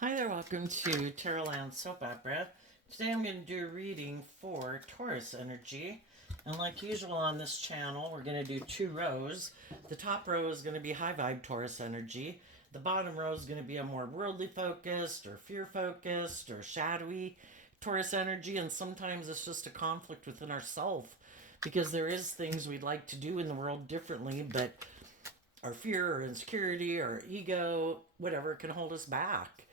Hi there, welcome to Terrorland Soap Opera. Today I'm going to do a reading for Taurus energy. And like usual on this channel, we're going to do two rows. The top row is going to be high vibe Taurus energy. The bottom row is going to be a more worldly focused or fear focused or shadowy Taurus energy. And sometimes it's just a conflict within ourselves because there is things we'd like to do in the world differently, but our fear or insecurity or ego, whatever, can hold us back.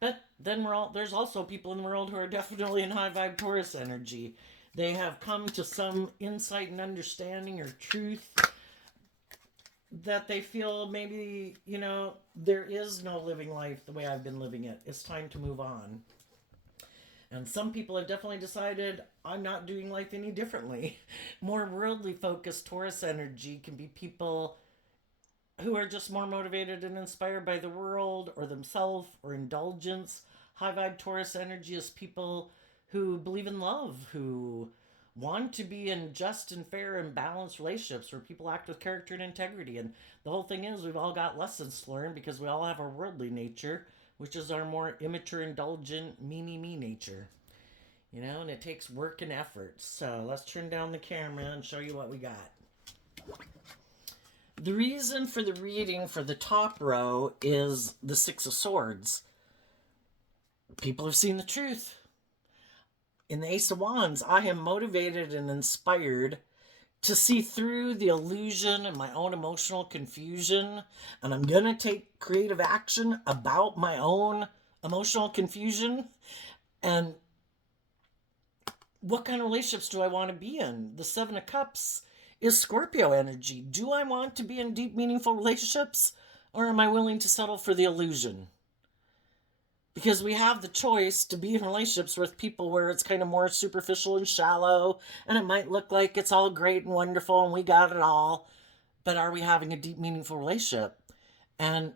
But then there's also people in the world who are definitely in high vibe Taurus energy. They have come to some insight and understanding or truth that they feel maybe, there is no living life the way I've been living it. It's time to move on. And some people have definitely decided I'm not doing life any differently. More worldly focused Taurus energy can be people who are just more motivated and inspired by the world or themselves or indulgence. High vibe Taurus energy is people who believe in love, who want to be in just and fair and balanced relationships where people act with character and integrity. And the whole thing is, we've all got lessons to learn because we all have our worldly nature, which is our more immature, indulgent, me nature. And it takes work and effort. So let's turn down the camera and show you what we got. The reason for the reading for the top row is the Six of Swords. People have seen the truth. In the Ace of Wands, I am motivated and inspired to see through the illusion and my own emotional confusion. And I'm going to take creative action about my own emotional confusion. And what kind of relationships do I want to be in? The Seven of Cups is Scorpio energy. Do I want to be in deep, meaningful relationships, or am I willing to settle for the illusion? Because we have the choice to be in relationships with people where it's kind of more superficial and shallow, and it might look like it's all great and wonderful and we got it all, but are we having a deep, meaningful relationship? And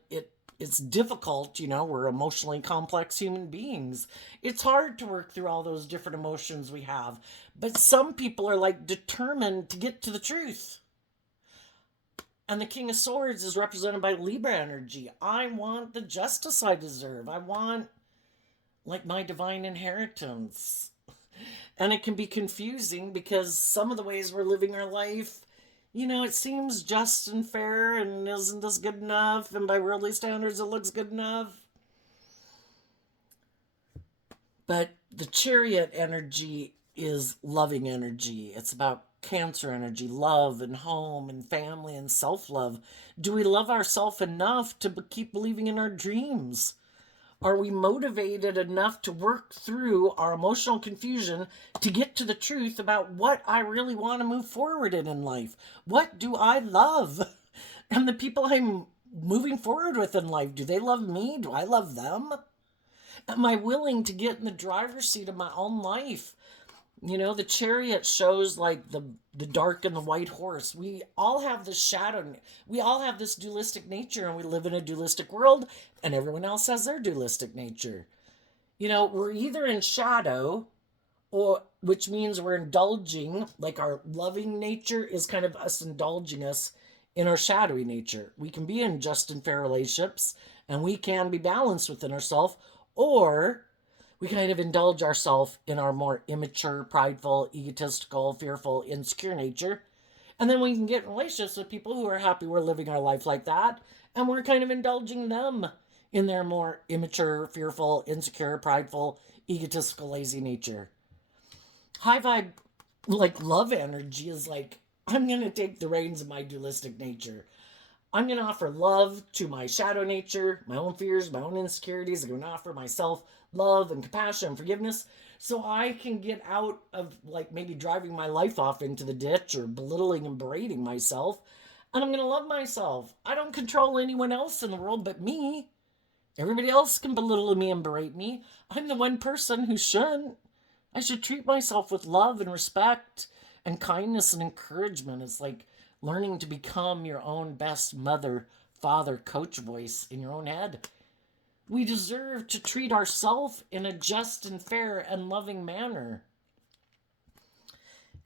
it's difficult, we're emotionally complex human beings. It's hard to work through all those different emotions we have. But some people are like determined to get to the truth. And the King of Swords is represented by Libra energy. I want the justice I deserve. I want like my divine inheritance. And it can be confusing because some of the ways we're living our life, it seems just and fair, and isn't this good enough? And by worldly standards, it looks good enough. But the Chariot energy is loving energy. It's about Cancer energy, love and home and family and self-love. Do we love ourselves enough to keep believing in our dreams? Are we motivated enough to work through our emotional confusion to get to the truth about what I really want to move forward in life? What do I love? And the people I'm moving forward with in life, do they love me? Do I love them? Am I willing to get in the driver's seat of my own life? The Chariot shows like the dark and the white horse. We all have this shadow. We all have this dualistic nature, and we live in a dualistic world, and everyone else has their dualistic nature. We're either in shadow, or which means we're indulging, like our loving nature is kind of us indulging us in our shadowy nature. We can be in just and fair relationships, and we can be balanced within ourselves, or we kind of indulge ourselves in our more immature, prideful, egotistical, fearful, insecure nature. And then we can get in relationships with people who are happy we're living our life like that. And we're kind of indulging them in their more immature, fearful, insecure, prideful, egotistical, lazy nature. High vibe, like love energy, is like, I'm going to take the reins of my dualistic nature. I'm going to offer love to my shadow nature, my own fears, my own insecurities. I'm going to offer myself love and compassion and forgiveness so I can get out of like maybe driving my life off into the ditch or belittling and berating myself. And I'm going to love myself. I don't control anyone else in the world but me. Everybody else can belittle me and berate me. I'm the one person who shouldn't. I should treat myself with love and respect and kindness and encouragement. It's like learning to become your own best mother, father, coach voice in your own head. We deserve to treat ourselves in a just and fair and loving manner.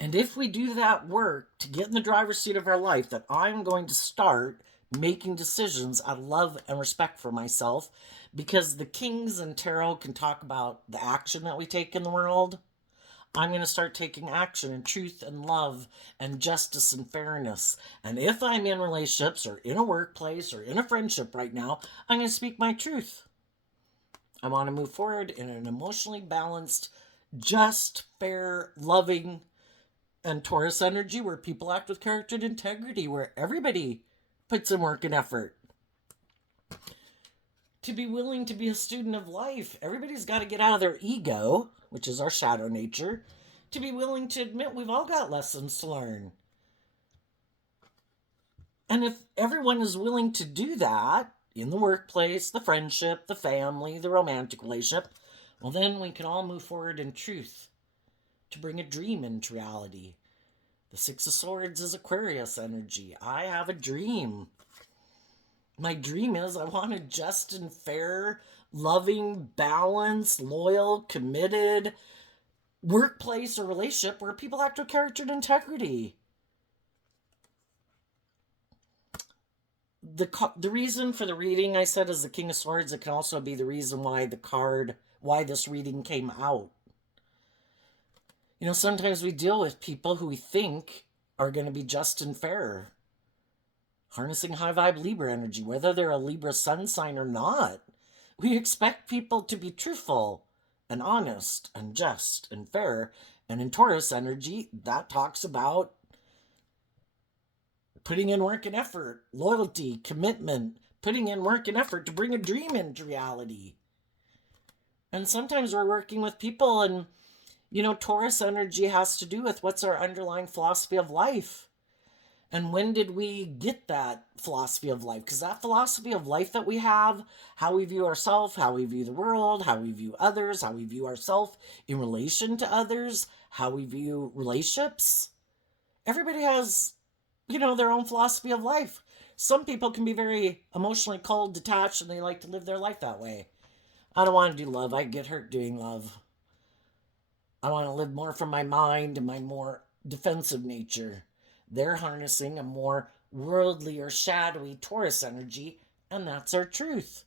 And if we do that work to get in the driver's seat of our life, that I'm going to start making decisions out of love and respect for myself, because the kings and tarot can talk about the action that we take in the world. I'm going to start taking action in truth and love and justice and fairness. And if I'm in relationships or in a workplace or in a friendship right now, I'm going to speak my truth. I want to move forward in an emotionally balanced, just, fair, loving, and Taurus energy where people act with character and integrity, where everybody puts in work and effort. To be willing to be a student of life, everybody's got to get out of their ego, which is our shadow nature, to be willing to admit we've all got lessons to learn. And if everyone is willing to do that in the workplace, the friendship, the family, the romantic relationship, well, then we can all move forward in truth to bring a dream into reality. The Six of Swords is Aquarius energy. I have a dream. My dream is I want a just and fair, loving, balanced, loyal, committed workplace or relationship where people act with character and integrity. The reason for the reading I said is the King of Swords. It can also be the reason why this reading came out. Sometimes we deal with people who we think are going to be just and fair. Harnessing high vibe Libra energy, whether they're a Libra sun sign or not. We expect people to be truthful and honest and just and fair. And in Taurus energy, that talks about putting in work and effort, loyalty, commitment, putting in work and effort to bring a dream into reality. And sometimes we're working with people and, Taurus energy has to do with what's our underlying philosophy of life. And when did we get that philosophy of life? Because that philosophy of life that we have, how we view ourselves, how we view the world, how we view others, how we view ourselves in relation to others, how we view relationships, everybody has, their own philosophy of life. Some people can be very emotionally cold, detached, and they like to live their life that way. I don't want to do love. I get hurt doing love. I want to live more from my mind and my more defensive nature. They're harnessing a more worldly or shadowy Taurus energy, and that's our truth.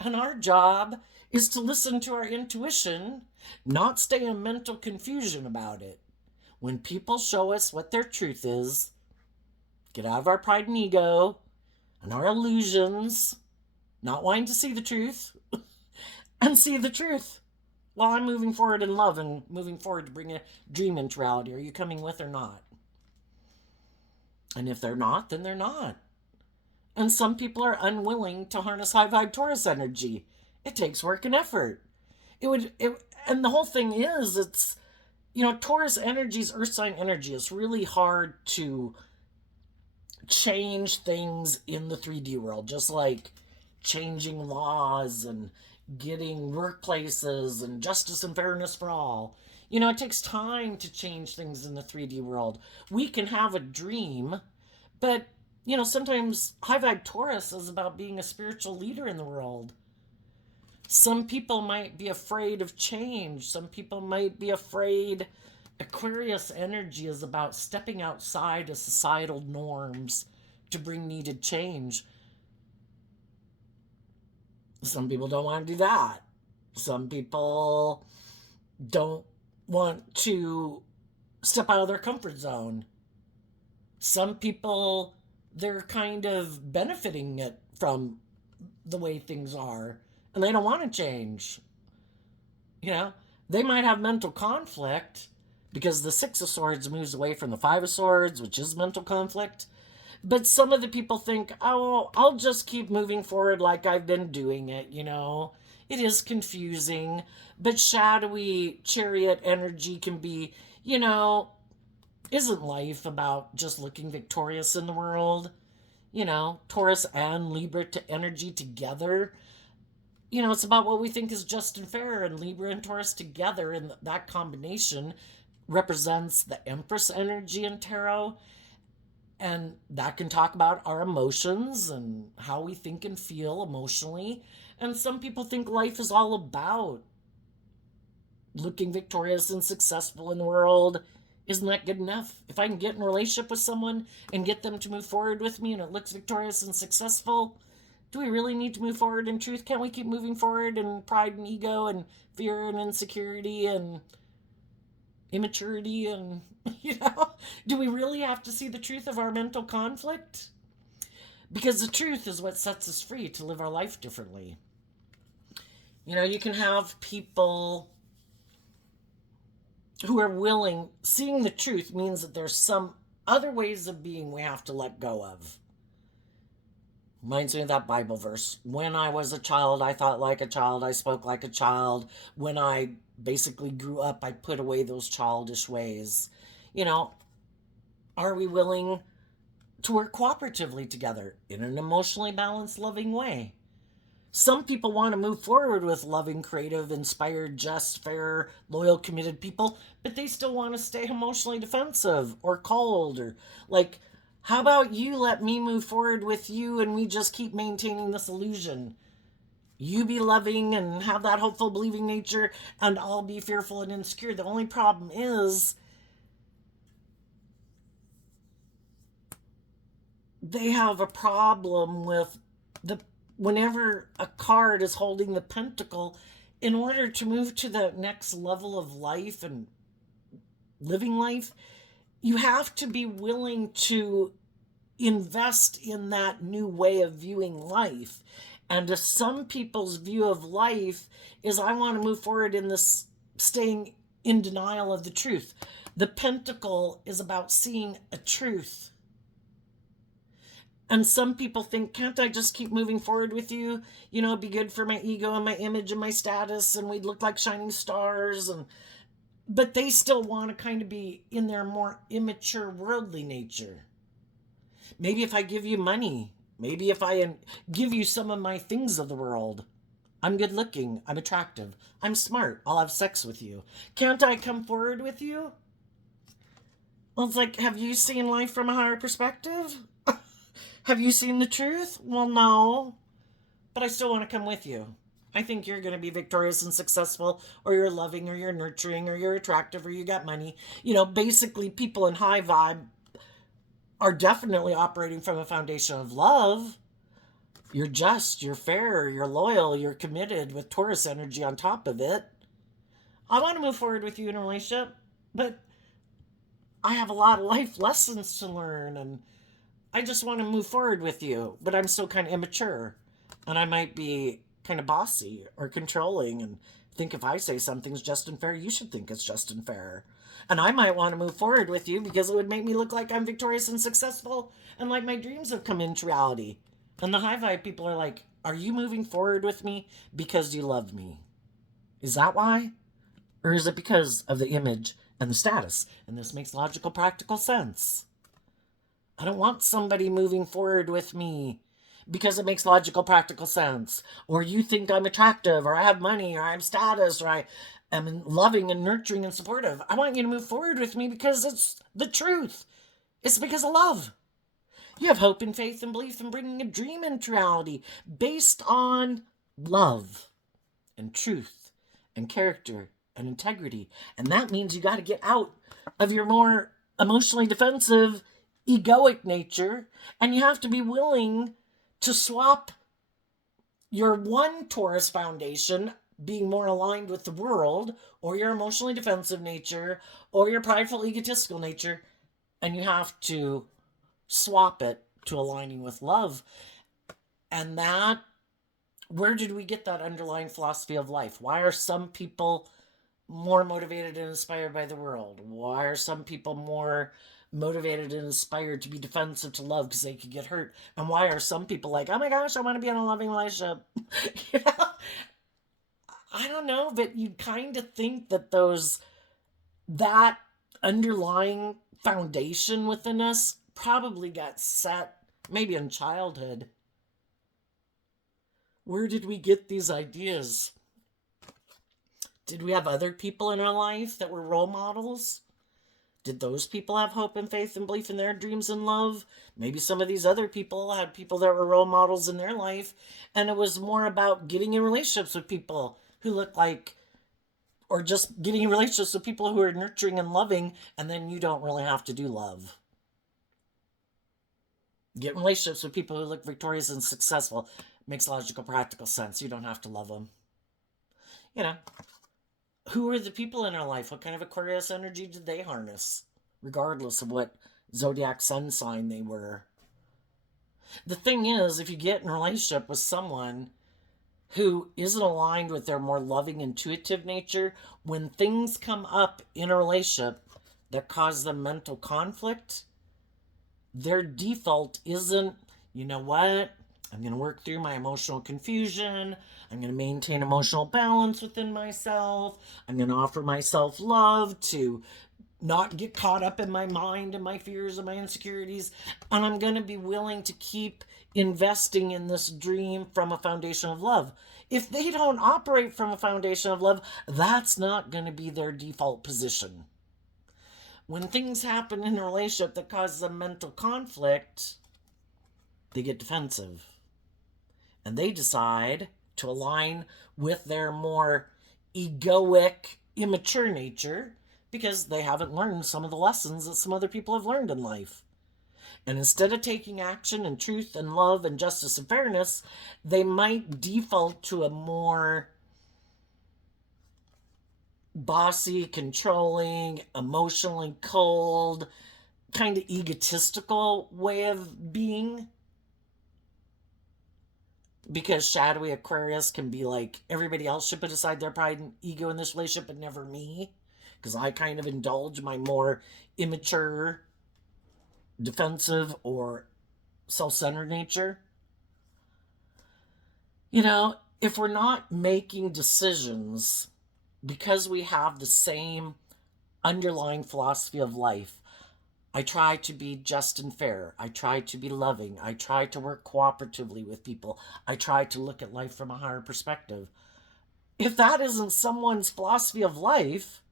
And our job is to listen to our intuition, not stay in mental confusion about it. When people show us what their truth is, get out of our pride and ego and our illusions, not wanting to see the truth, and see the truth. While I'm moving forward in love and moving forward to bring a dream into reality, are you coming with or not? And if they're not, then they're not. And some people are unwilling to harness high vibe Taurus energy. It takes work and effort. And the whole thing is, it's, Taurus energy is earth sign energy. It's really hard to change things in the 3D world, just like changing laws and getting workplaces and justice and fairness for all. It takes time to change things in the 3D world. We can have a dream, but, sometimes high vibe Taurus is about being a spiritual leader in the world. Some people might be afraid of change. Some people might be afraid. Aquarius energy is about stepping outside of societal norms to bring needed change. Some people don't want to do that. Some people don't want to step out of their comfort zone. Some people, they're kind of benefiting it from the way things are, and they don't want to change. They might have mental conflict because the Six of Swords moves away from the Five of Swords, which is mental conflict. But some of the people think, oh, I'll just keep moving forward like I've been doing it, It is confusing, but shadowy chariot energy can be, isn't life about just looking victorious in the world? Taurus and Libra energy together. It's about what we think is just and fair, and Libra and Taurus together, and that combination represents the Empress energy in tarot. And that can talk about our emotions and how we think and feel emotionally. And some people think life is all about looking victorious and successful in the world, Isn't that good enough? If I can get in a relationship with someone and get them to move forward with me and it looks victorious and successful, do we really need to move forward in truth? Can't we keep moving forward in pride and ego and fear and insecurity and immaturity and, do we really have to see the truth of our mental conflict? Because the truth is what sets us free to live our life differently. You can have people who are willing, seeing the truth means that there's some other ways of being we have to let go of. Reminds me of that Bible verse. When I was a child, I thought like a child, I spoke like a child. When I basically grew up, I put away those childish ways. You know, are we willing to work cooperatively together in an emotionally balanced, loving way? Some people want to move forward with loving, creative, inspired, just, fair, loyal, committed people, but they still want to stay emotionally defensive or cold or like, how about you let me move forward with you and we just keep maintaining this illusion? You be loving and have that hopeful, believing nature, and I'll be fearful and insecure. The only problem is they have a problem with the whenever a card is holding the pentacle, in order to move to the next level of life and living life, you have to be willing to invest in that new way of viewing life. And some people's view of life is, I want to move forward in this staying in denial of the truth. The pentacle is about seeing a truth. And some people think, can't I just keep moving forward with you? It'd be good for my ego and my image and my status, and we'd look like shining stars. But they still want to kind of be in their more immature, worldly nature. Maybe if I give you money, maybe if I give you some of my things of the world, I'm good looking, I'm attractive, I'm smart, I'll have sex with you. Can't I come forward with you? Well, it's like, have you seen life from a higher perspective? Have you seen the truth? Well, no. But I still want to come with you. I think you're going to be victorious and successful, or you're loving, or you're nurturing, or you're attractive, or you got money. Basically, people in high vibe are definitely operating from a foundation of love. You're just, you're fair, you're loyal, you're committed with Taurus energy on top of it. I want to move forward with you in a relationship, but I have a lot of life lessons to learn, and I just want to move forward with you, but I'm still kind of immature. And I might be kind of bossy or controlling and think if I say something's just and fair, you should think it's just and fair. And I might want to move forward with you because it would make me look like I'm victorious and successful and like my dreams have come into reality. And the high vibe people are like, are you moving forward with me because you love me? Is that why? Or is it because of the image and the status? And this makes logical, practical sense. I don't want somebody moving forward with me because it makes logical, practical sense. Or you think I'm attractive, or I have money, or I have status, or I am loving and nurturing and supportive. I want you to move forward with me because it's the truth. It's because of love. You have hope and faith and belief in bringing a dream into reality based on love and truth and character and integrity. And that means you got to get out of your more emotionally defensive, egoic nature, and you have to be willing to swap your one Taurus foundation, being more aligned with the world, or your emotionally defensive nature, or your prideful, egotistical nature, and you have to swap it to aligning with love. And that, where did we get that underlying philosophy of life? Why are some people more motivated and inspired by the world? Why are some people more motivated and inspired to be defensive to love because they could get hurt? And why are some people like, oh my gosh, I want to be in a loving relationship? I don't know, but you'd kind of think that that underlying foundation within us probably got set maybe in childhood. Where did we get these ideas? Did we have other people in our life that were role models? Did those people have hope and faith and belief in their dreams and love? Maybe some of these other people had people that were role models in their life, and it was more about getting in relationships with people who looked like or just getting in relationships with people who are nurturing and loving, and then you don't really have to do love. Get in relationships with people who look victorious and successful. Makes logical, practical sense. You don't have to love them. You know, who are the people in our life? What kind of Aquarius energy did they harness? Regardless of what zodiac sun sign they were. The thing is, if you get in a relationship with someone who isn't aligned with their more loving, intuitive nature, when things come up in a relationship that cause them mental conflict, their default isn't, you know what? I'm going to work through my emotional confusion. I'm going to maintain emotional balance within myself. I'm going to offer myself love to not get caught up in my mind and my fears and my insecurities. And I'm going to be willing to keep investing in this dream from a foundation of love. If they don't operate from a foundation of love, that's not going to be their default position. When things happen in a relationship that causes them mental conflict, they get defensive. And they decide to align with their more egoic, immature nature because they haven't learned some of the lessons that some other people have learned in life. And instead of taking action in truth and love and justice and fairness, they might default to a more bossy, controlling, emotionally cold, kind of egotistical way of being. Because shadowy Aquarius can be like, everybody else should put aside their pride and ego in this relationship, but never me. Because I kind of indulge my more immature, defensive, or self centered nature. You know, if we're not making decisions because we have the same underlying philosophy of life, I try to be just and fair. I try to be loving. I try to work cooperatively with people. I try to look at life from a higher perspective. If that isn't someone's philosophy of life,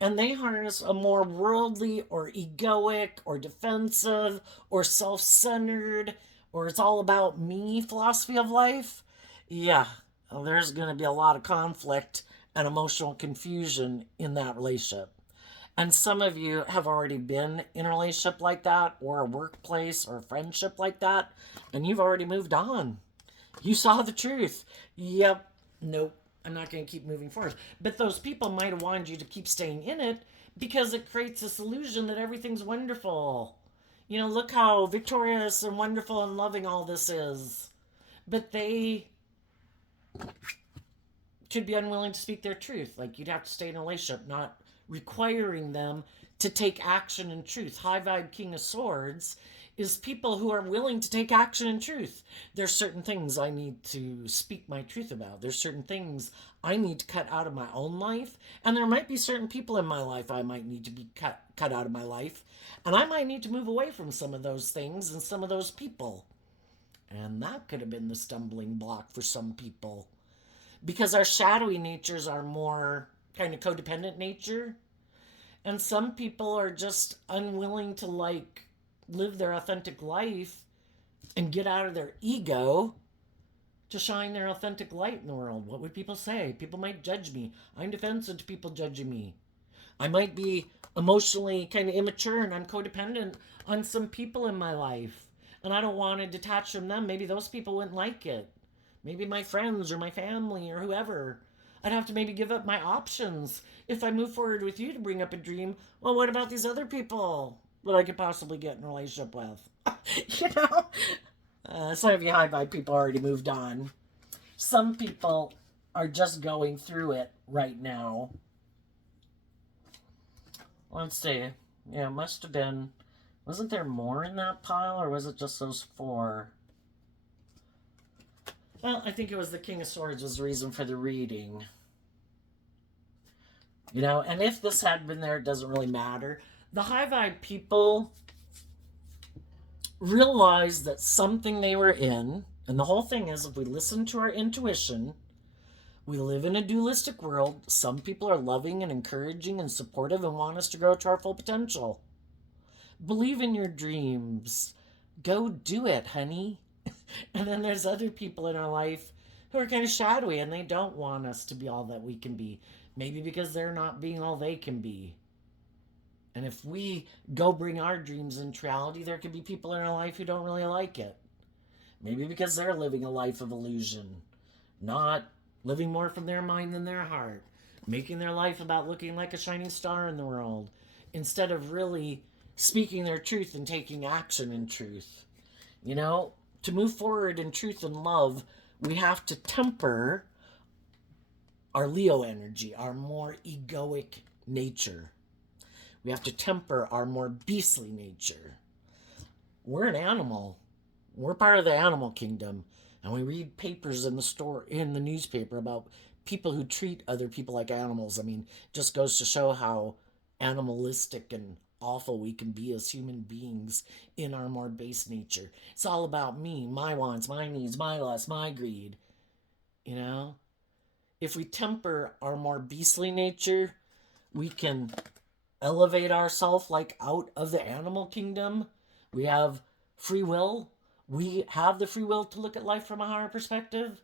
and they harness a more worldly or egoic or defensive or self centered or it's all about me philosophy of life, yeah, there's going to be a lot of conflict and emotional confusion in that relationship. And some of you have already been in a relationship like that, or a workplace, or a friendship like that, and you've already moved on. You saw the truth. Yep, nope, I'm not going to keep moving forward. But those people might have wanted you to keep staying in it because it creates this illusion that everything's wonderful. You know, look how victorious and wonderful and loving all this is. But they could be unwilling to speak their truth. Like, you'd have to stay in a relationship, not requiring them to take action in truth. High vibe King of Swords is people who are willing to take action in truth. There's certain things I need to speak my truth about. There's certain things I need to cut out of my own life. And there might be certain people in my life I might need to be cut out of my life. And I might need to move away from some of those things and some of those people. And that could have been the stumbling block for some people. Because our shadowy natures are more kind of codependent nature. And some people are just unwilling to like live their authentic life and get out of their ego to shine their authentic light in the world. What would people say? People might judge me. I'm defensive to people judging me. I might be emotionally kind of immature and I'm codependent on some people in my life. And I don't want to detach from them. Maybe those people wouldn't like it. Maybe my friends or my family or whoever. I'd have to maybe give up my options if I move forward with you to bring up a dream. Well, what about these other people that I could possibly get in a relationship with? You know? Some of you high vibe people already moved on. Some people are just going through it right now. Let's see. Yeah, it must have been. Wasn't there more in that pile, or was it just those four? Well, I think it was the King of Swords was the reason for the reading. You know, and if this had been there, it doesn't really matter. The high vibe people realized that something they were in, and the whole thing is if we listen to our intuition, we live in a dualistic world. Some people are loving and encouraging and supportive and want us to grow to our full potential. Believe in your dreams. Go do it, honey. And then there's other people in our life who are kind of shadowy and they don't want us to be all that we can be. Maybe because they're not being all they can be. And if we go bring our dreams into reality, there could be people in our life who don't really like it. Maybe because they're living a life of illusion, not living more from their mind than their heart, making their life about looking like a shining star in the world, instead of really speaking their truth and taking action in truth. You know, to move forward in truth and love, we have to temper our Leo energy, our more egoic nature. We have to temper our more beastly nature. We're an animal. We're part of the animal kingdom. And we read papers in the store, in the newspaper, about people who treat other people like animals. I mean, just goes to show how animalistic and awful we can be as human beings in our more base nature. It's all about me, my wants, my needs, my lust, my greed. You know? If we temper our more beastly nature, we can elevate ourselves like out of the animal kingdom. We have free will. We have the free will to look at life from a higher perspective,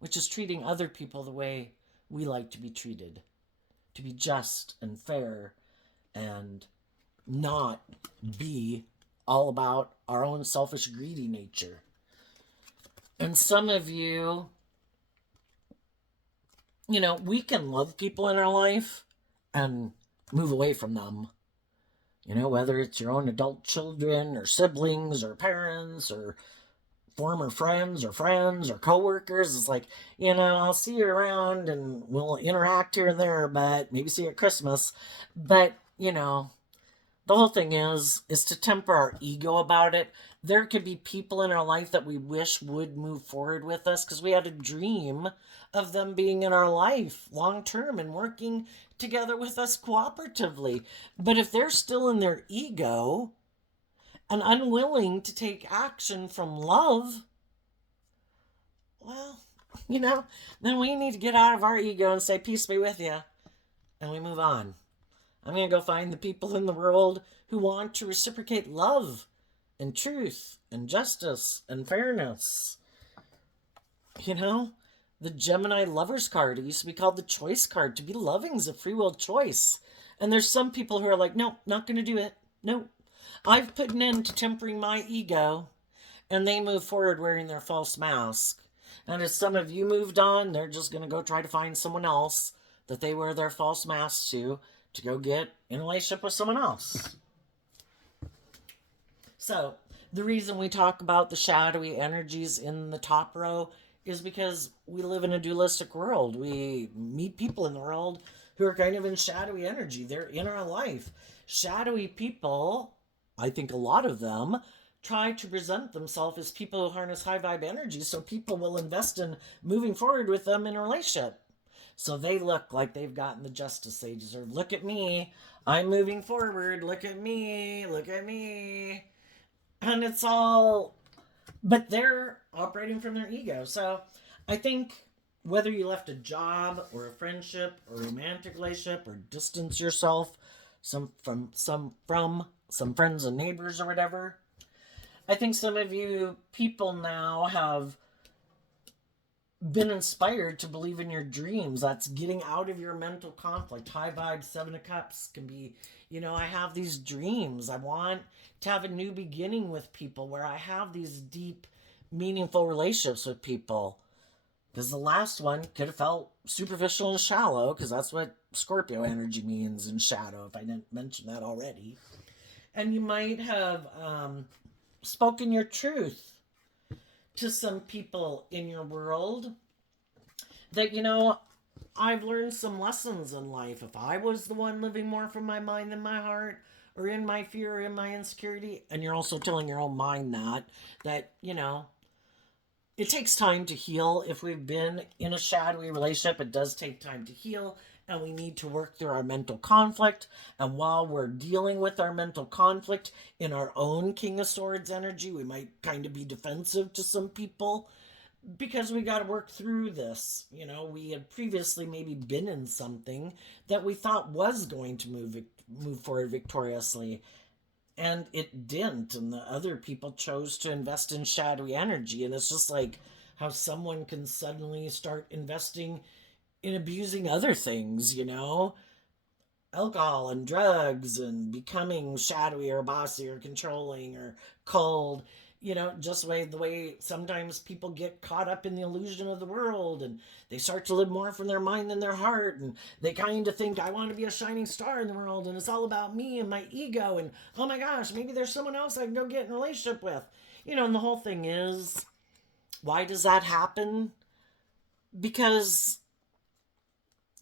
which is treating other people the way we like to be treated, to be just and fair and not be all about our own selfish, greedy nature. And some of you, you know, we can love people in our life and move away from them. You know, whether it's your own adult children or siblings or parents or former friends or coworkers. It's like, you know, I'll see you around and we'll interact here and there, but maybe see you at Christmas. But, you know, the whole thing is to temper our ego about it. There could be people in our life that we wish would move forward with us because we had a dream of them being in our life long term and working together with us cooperatively. But if they're still in their ego and unwilling to take action from love, well, you know, then we need to get out of our ego and say, peace be with you. And we move on. I'm going to go find the people in the world who want to reciprocate love and truth and justice and fairness. You know, the Gemini lovers card, it used to be called the choice card. To be loving is a free will choice. And there's some people who are like, no, not going to do it. No. I've put an end to tempering my ego. And they move forward wearing their false mask. And as some of you moved on, they're just going to go try to find someone else that they wear their false mask to go get in a relationship with someone else. So, the reason we talk about the shadowy energies in the top row is because we live in a dualistic world. We meet people in the world who are kind of in shadowy energy. They're in our life. Shadowy people, I think a lot of them, try to present themselves as people who harness high vibe energy so people will invest in moving forward with them in a relationship. So they look like they've gotten the justice they deserve. Look at me. I'm moving forward. Look at me. Look at me. And it's all, but they're operating from their ego. So I think whether you left a job or a friendship or a romantic relationship or distance yourself from some friends and neighbors or whatever, I think some of you people now have been inspired to believe in your dreams. That's getting out of your mental conflict. High vibe, 7 of Cups can be, you know, I have these dreams. I want to have a new beginning with people where I have these deep, meaningful relationships with people. Because the last one could have felt superficial and shallow, because that's what Scorpio energy means in shadow, if I didn't mention that already. And you might have spoken your truth to some people in your world that, you know, I've learned some lessons in life. If I was the one living more from my mind than my heart, or in my fear or in my insecurity, and you're also telling your own mind that, you know, it takes time to heal. If we've been in a shadowy relationship, it does take time to heal, and we need to work through our mental conflict. And while we're dealing with our mental conflict in our own King of Swords energy, we might kind of be defensive to some people because we got to work through this. You know, we had previously maybe been in something that we thought was going to move forward victoriously, and it didn't, and the other people chose to invest in shadowy energy. And it's just like how someone can suddenly start investing in abusing other things, alcohol and drugs and becoming shadowy or bossy or controlling or cold. Just the way sometimes people get caught up in the illusion of the world, and they start to live more from their mind than their heart, and they kind of think, I want to be a shining star in the world, and it's all about me and my ego, and oh my gosh, maybe there's someone else I can go get in a relationship with. And the whole thing is, why does that happen? Because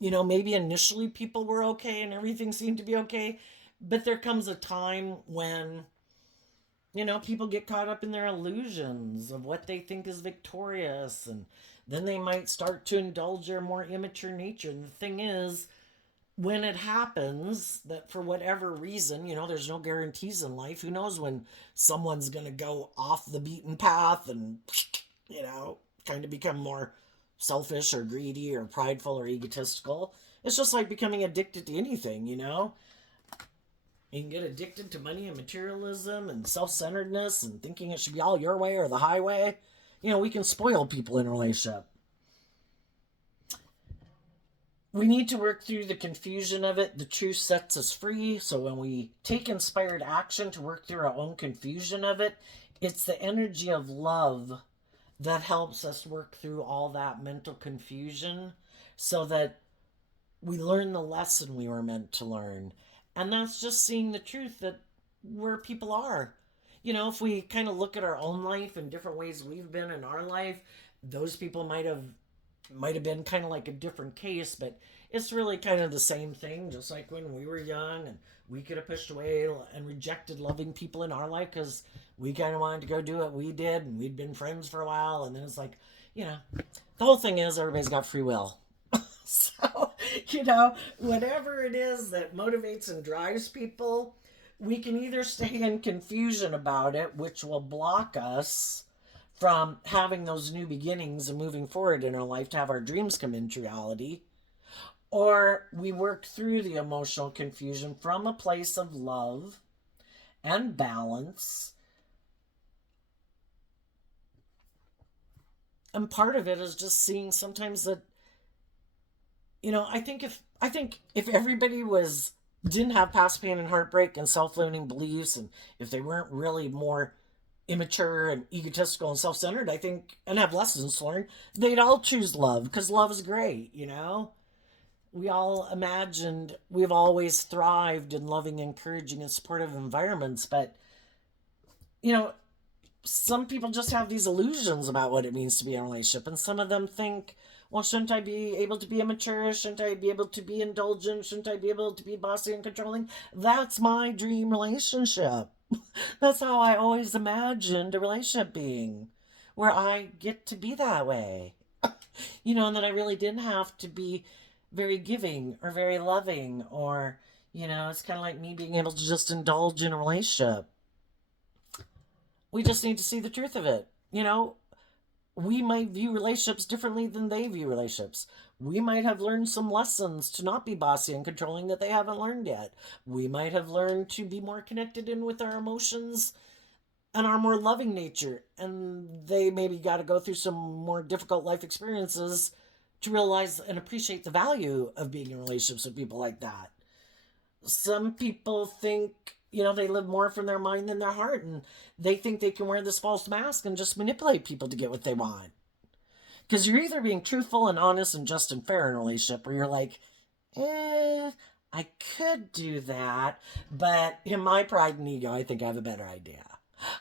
maybe initially people were okay and everything seemed to be okay, but there comes a time when, people get caught up in their illusions of what they think is victorious, and then they might start to indulge their more immature nature. And the thing is, when it happens, that for whatever reason, there's no guarantees in life. Who knows when someone's going to go off the beaten path and, you know, kind of become more selfish or greedy or prideful or egotistical. It's just like becoming addicted to anything. You can get addicted to money and materialism and self centeredness and thinking it should be all your way or the highway. We can spoil people in a relationship. We need to work through the confusion of it. The truth sets us free. So when we take inspired action to work through our own confusion of it, it's the energy of love that helps us work through all that mental confusion so that we learn the lesson we were meant to learn. And that's just seeing the truth that where people are. If we kind of look at our own life and different ways we've been in our life, those people might have been kind of like a different case, but it's really kind of the same thing. Just like when we were young and we could have pushed away and rejected loving people in our life because we kind of wanted to go do what we did, and we'd been friends for a while, and then it's like, the whole thing is everybody's got free will. So, whatever it is that motivates and drives people, we can either stay in confusion about it, which will block us from having those new beginnings and moving forward in our life to have our dreams come into reality, or we work through the emotional confusion from a place of love and balance. And part of it is just seeing sometimes that, I think if everybody didn't have past pain and heartbreak and self-limiting beliefs, and if they weren't really more immature and egotistical and self-centered, I think, and have lessons to learn, they'd all choose love because love is great. We've always thrived in loving, encouraging, and supportive environments, but you know some people just have these illusions about what it means to be in a relationship, and some of them think, well, shouldn't I be able to be immature? Shouldn't I be able to be indulgent? Shouldn't I be able to be bossy and controlling? That's my dream relationship. That's how I always imagined a relationship being, where I get to be that way. And that I really didn't have to be very giving or very loving, or, it's kind of like me being able to just indulge in a relationship. We just need to see the truth of it. We might view relationships differently than they view relationships. We might have learned some lessons to not be bossy and controlling that they haven't learned yet. We might have learned to be more connected in with our emotions and our more loving nature. And they maybe got to go through some more difficult life experiences to realize and appreciate the value of being in relationships with people like that. Some people think, they live more from their mind than their heart, and they think they can wear this false mask and just manipulate people to get what they want. Because you're either being truthful and honest and just and fair in a relationship, or you're like, I could do that, but in my pride and ego, I think I have a better idea.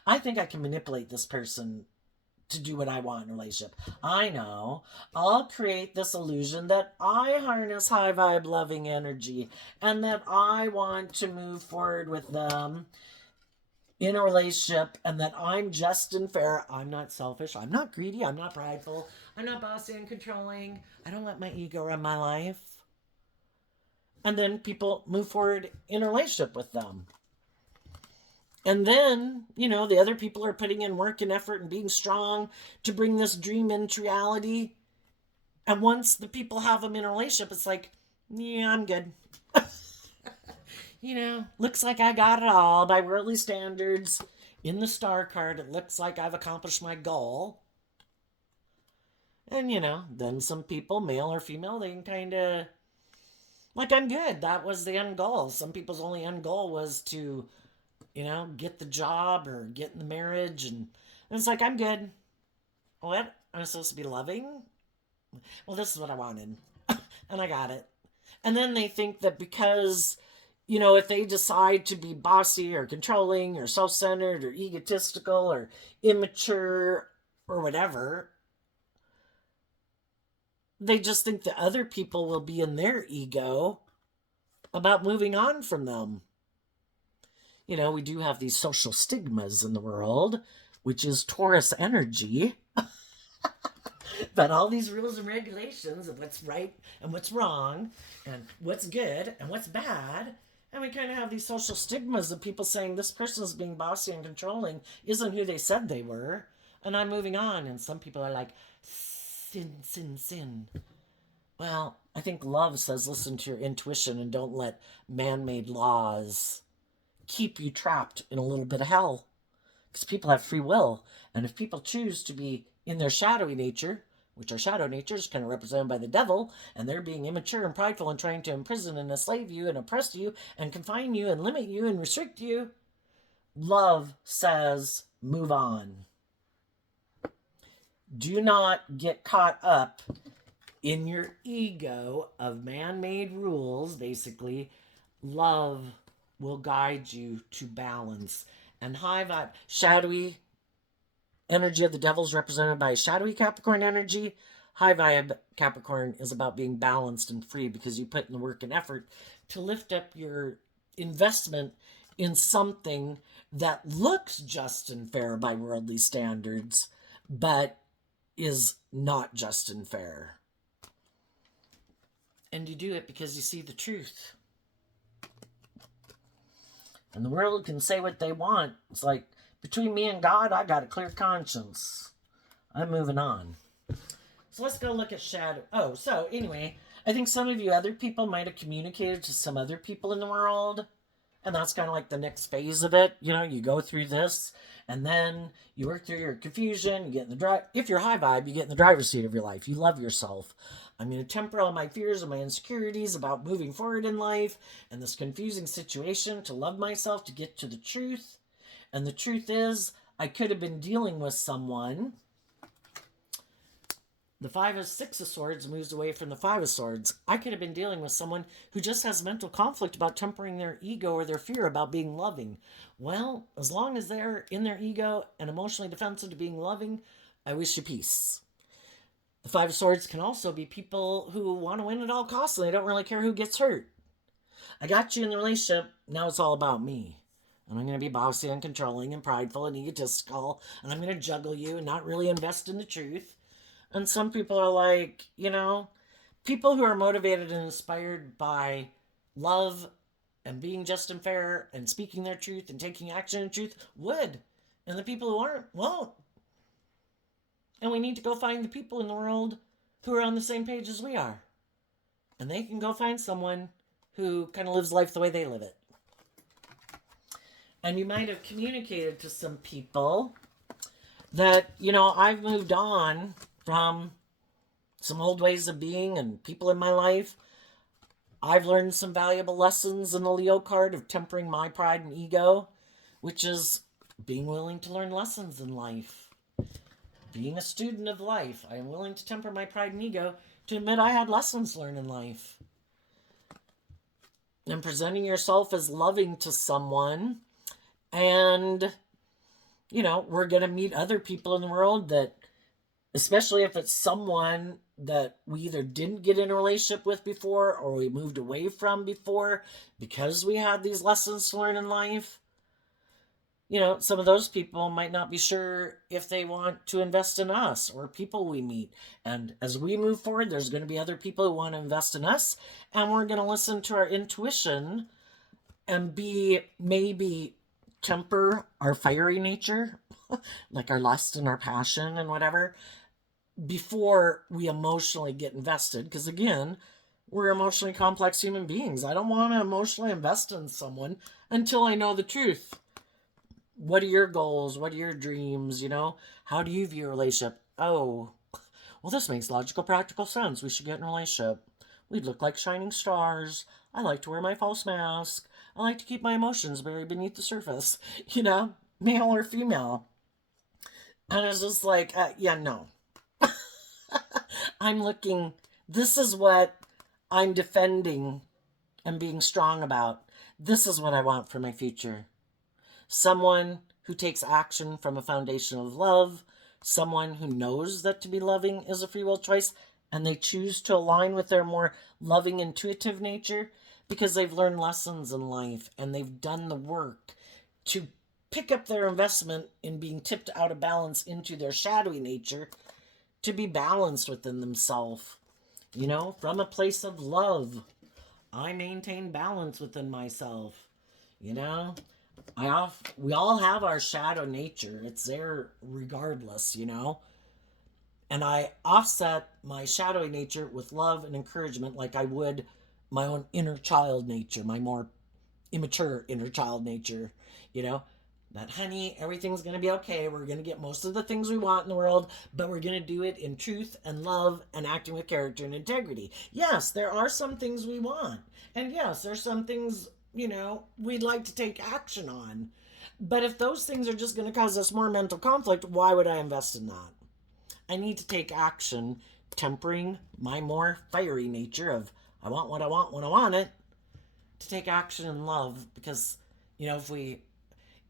I think I can manipulate this person to do what I want in a relationship. I know. I'll create this illusion that I harness high vibe loving energy and that I want to move forward with them in a relationship, and that I'm just and fair. I'm not selfish. I'm not greedy. I'm not prideful. I'm not bossy and controlling. I don't let my ego run my life. And then people move forward in a relationship with them. And then, the other people are putting in work and effort and being strong to bring this dream into reality. And once the people have them in a relationship, it's like, yeah, I'm good. Looks like I got it all by worldly standards. In the star card, it looks like I've accomplished my goal. And, then some people, male or female, they can kind of, like, I'm good. That was the end goal. Some people's only end goal was to, get the job or get in the marriage. And it's like, I'm good. What? I'm supposed to be loving? Well, this is what I wanted. And I got it. And then they think that because, if they decide to be bossy or controlling or self centered or egotistical or immature or whatever, they just think that other people will be in their ego about moving on from them. We do have these social stigmas in the world, which is Taurus energy. But all these rules and regulations of what's right and what's wrong and what's good and what's bad. And we kind of have these social stigmas of people saying this person is being bossy and controlling isn't who they said they were. And I'm moving on. And some people are like, sin, sin, sin. Well, I think love says listen to your intuition and don't let man made laws keep you trapped in a little bit of hell. Because people have free will. And if people choose to be in their shadowy nature, which our shadow nature is kind of represented by the devil, and they're being immature and prideful and trying to imprison and enslave you and oppress you and confine you and limit you and restrict you, love says move on. Do not get caught up in your ego of man-made rules. Basically, love will guide you to balance. And high vibe, shadowy energy of the devil is represented by shadowy Capricorn energy. High vibe Capricorn is about being balanced and free because you put in the work and effort to lift up your investment in something that looks just and fair by worldly standards, but is not just and fair. And you do it because you see the truth. And the world can say what they want. It's like, between me and God, I got a clear conscience. I'm moving on. So let's go look at shadow. Oh, so anyway, I think some of you other people might have communicated to some other people in the world. And that's kind of like the next phase of it. You go through this, and then you work through your confusion. You get in the drive. If you're high vibe, you get in the driver's seat of your life. You love yourself. I'm going to temper all my fears and my insecurities about moving forward in life and this confusing situation to love myself, to get to the truth. And the truth is, I could have been dealing with someone. The 5 of 6 of Swords moves away from the 5 of Swords. I could have been dealing with someone who just has mental conflict about tempering their ego or their fear about being loving. Well, as long as they're in their ego and emotionally defensive to being loving, I wish you peace. The 5 of Swords can also be people who want to win at all costs and they don't really care who gets hurt. I got you in the relationship, now it's all about me. And I'm going to be bossy and controlling and prideful and egotistical. And I'm going to juggle you and not really invest in the truth. And some people are like, people who are motivated and inspired by love and being just and fair and speaking their truth and taking action in truth would. And the people who aren't, won't. And we need to go find the people in the world who are on the same page as we are. And they can go find someone who kind of lives life the way they live it. And you might have communicated to some people that, I've moved on from some old ways of being and people in my life. I've learned some valuable lessons in the Leo card of tempering my pride and ego, which is being willing to learn lessons in life. Being a student of life, I am willing to temper my pride and ego to admit I had lessons learned in life. And presenting yourself as loving to someone, and, we're going to meet other people in the world that, especially if it's someone that we either didn't get in a relationship with before or we moved away from before because we had these lessons to learn in life. Some of those people might not be sure if they want to invest in us or people we meet. And as we move forward, there's going to be other people who want to invest in us. And we're going to listen to our intuition and maybe temper our fiery nature, like our lust and our passion and whatever, before we emotionally get invested. Because again, we're emotionally complex human beings. I don't want to emotionally invest in someone until I know the truth. What are your goals? What are your dreams? How do you view a relationship? Oh, Well, this makes logical, practical sense. We should get in a relationship. We'd look like shining stars. I like to wear my false mask. I like to keep my emotions buried beneath the surface. Male or female. And it's just like, yeah, no. I'm looking, this is what I'm defending and being strong about. This is what I want for my future. Someone who takes action from a foundation of love, someone who knows that to be loving is a free will choice, and they choose to align with their more loving, intuitive nature because they've learned lessons in life and they've done the work to pick up their investment in being tipped out of balance into their shadowy nature to be balanced within themselves, from a place of love. I maintain balance within myself, you know. We all have our shadow nature. It's there regardless. And I offset my shadowy nature with love and encouragement like I would my own inner child nature, my more immature inner child nature, you know. That, honey, everything's going to be okay. We're going to get most of the things we want in the world, but we're going to do it in truth and love and acting with character and integrity. Yes, there are some things we want. And yes, there's some things, we'd like to take action on. But if those things are just going to cause us more mental conflict, why would I invest in that? I need to take action, tempering my more fiery nature of I want what I want when I want it, to take action in love. Because,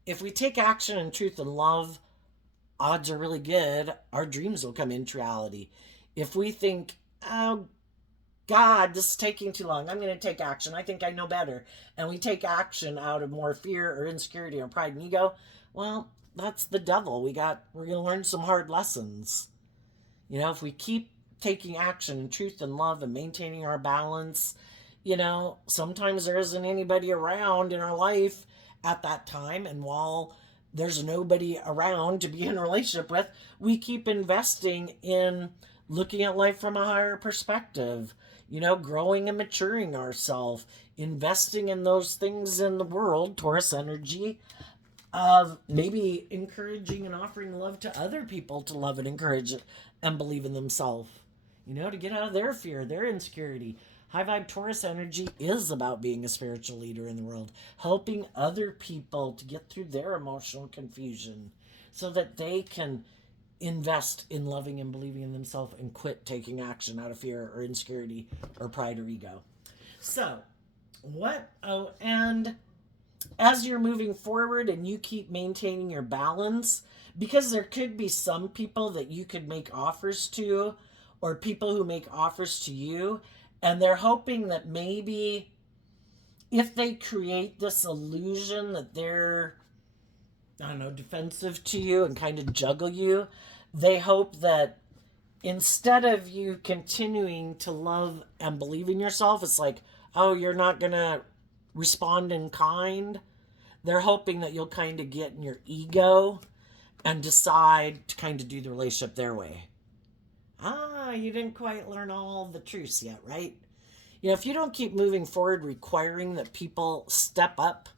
if we take action in truth and love, odds are really good our dreams will come into reality. If we think, oh God, this is taking too long, I'm going to take action, I think I know better, and we take action out of more fear or insecurity or pride and ego, well, that's the devil. We're going to learn some hard lessons. If we keep taking action in truth and love and maintaining our balance, sometimes there isn't anybody around in our life at that time. And while there's nobody around to be in a relationship with, we keep investing in looking at life from a higher perspective, growing and maturing ourselves, investing in those things in the world, Taurus energy, of maybe encouraging and offering love to other people to love and encourage and believe in themselves, to get out of their fear, their insecurity. High vibe Taurus energy is about being a spiritual leader in the world, helping other people to get through their emotional confusion so that they can invest in loving and believing in themselves and quit taking action out of fear or insecurity or pride or ego. So, and as you're moving forward and you keep maintaining your balance, because there could be some people that you could make offers to, or people who make offers to you, and they're hoping that maybe if they create this illusion that they're, defensive to you and kind of juggle you, they hope that instead of you continuing to love and believe in yourself, it's like, oh, you're not going to respond in kind. They're hoping that you'll kind of get in your ego and decide to kind of do the relationship their way. You didn't quite learn all the truths yet, right? If you don't keep moving forward requiring that people step up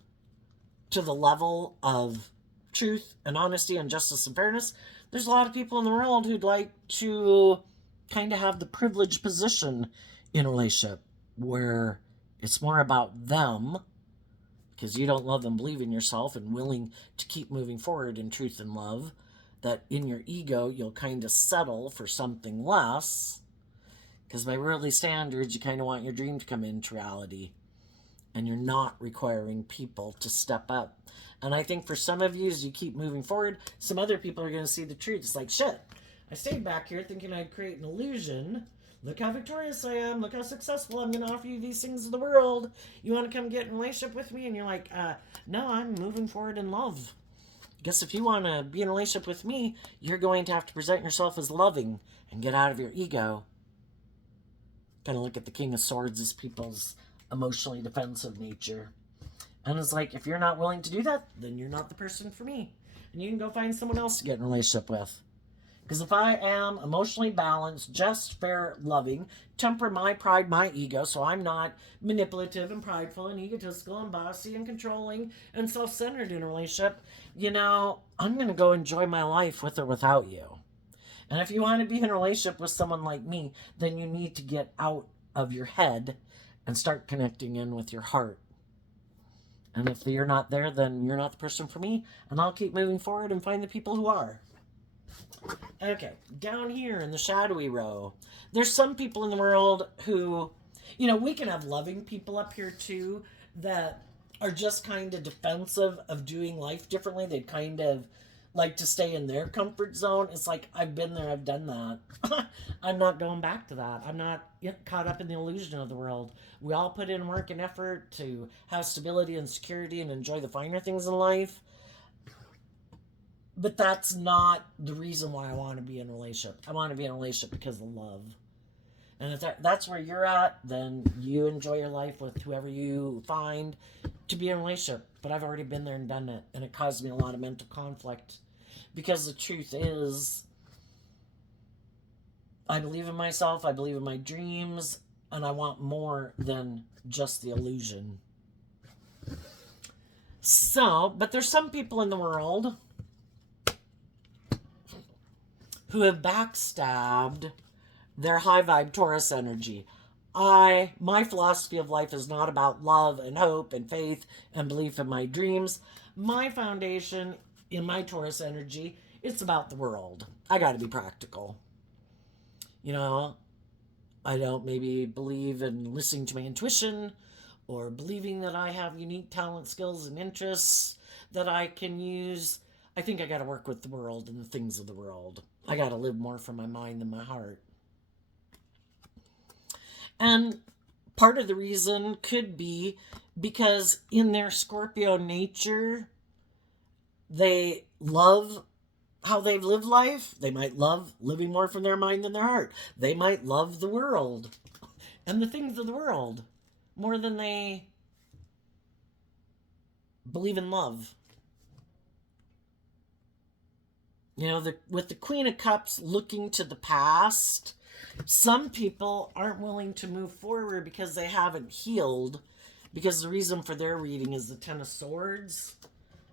to the level of truth and honesty and justice and fairness, there's a lot of people in the world who'd like to kind of have the privileged position in a relationship where it's more about them because you don't love and believe in yourself and willing to keep moving forward in truth and love, that in your ego you'll kind of settle for something less because by worldly standards you kind of want your dream to come into reality and you're not requiring people to step up. And I think for some of you, as you keep moving forward, some other people are going to see the truth. It's like, shit, I stayed back here thinking I'd create an illusion. Look how victorious I am. Look how successful. I'm going to offer you these things of the world. You want to come get in a relationship with me? And you're like, no, I'm moving forward in love. Guess if you want to be in a relationship with me, you're going to have to present yourself as loving and get out of your ego. Kind of look at the King of Swords as people's emotionally defensive nature. And it's like, if you're not willing to do that, then you're not the person for me. And you can go find someone else to get in a relationship with. Because if I am emotionally balanced, just, fair, loving, temper my pride, my ego, so I'm not manipulative and prideful and egotistical and bossy and controlling and self-centered in a relationship, I'm going to go enjoy my life with or without you. And if you want to be in a relationship with someone like me, then you need to get out of your head and start connecting in with your heart. And if you're not there, then you're not the person for me, and I'll keep moving forward and find the people who are. Okay, down here in the shadowy row, there's some people in the world who, we can have loving people up here too that are just kind of defensive of doing life differently. They kind of like to stay in their comfort zone. It's like, I've been there, I've done that. I'm not going back to that. I'm not yet caught up in the illusion of the world. We all put in work and effort to have stability and security and enjoy the finer things in life. But that's not the reason why I want to be in a relationship. I want to be in a relationship because of love. And if that's where you're at, then you enjoy your life with whoever you find to be in a relationship. But I've already been there and done it, and it caused me a lot of mental conflict. Because the truth is, I believe in myself, I believe in my dreams, and I want more than just the illusion. So, but there's some people in the world who have backstabbed their high vibe Taurus energy. My philosophy of life is not about love and hope and faith and belief in my dreams. My foundation in my Taurus energy, it's about the world. I got to be practical. I don't maybe believe in listening to my intuition or believing that I have unique talent, skills, and interests that I can use. I think I got to work with the world and the things of the world. I got to live more from my mind than my heart. And part of the reason could be because in their Scorpio nature, they love how they've lived life. They might love living more from their mind than their heart. They might love the world and the things of the world more than they believe in love. With the Queen of Cups looking to the past, some people aren't willing to move forward because they haven't healed, because the reason for their reading is the Ten of Swords.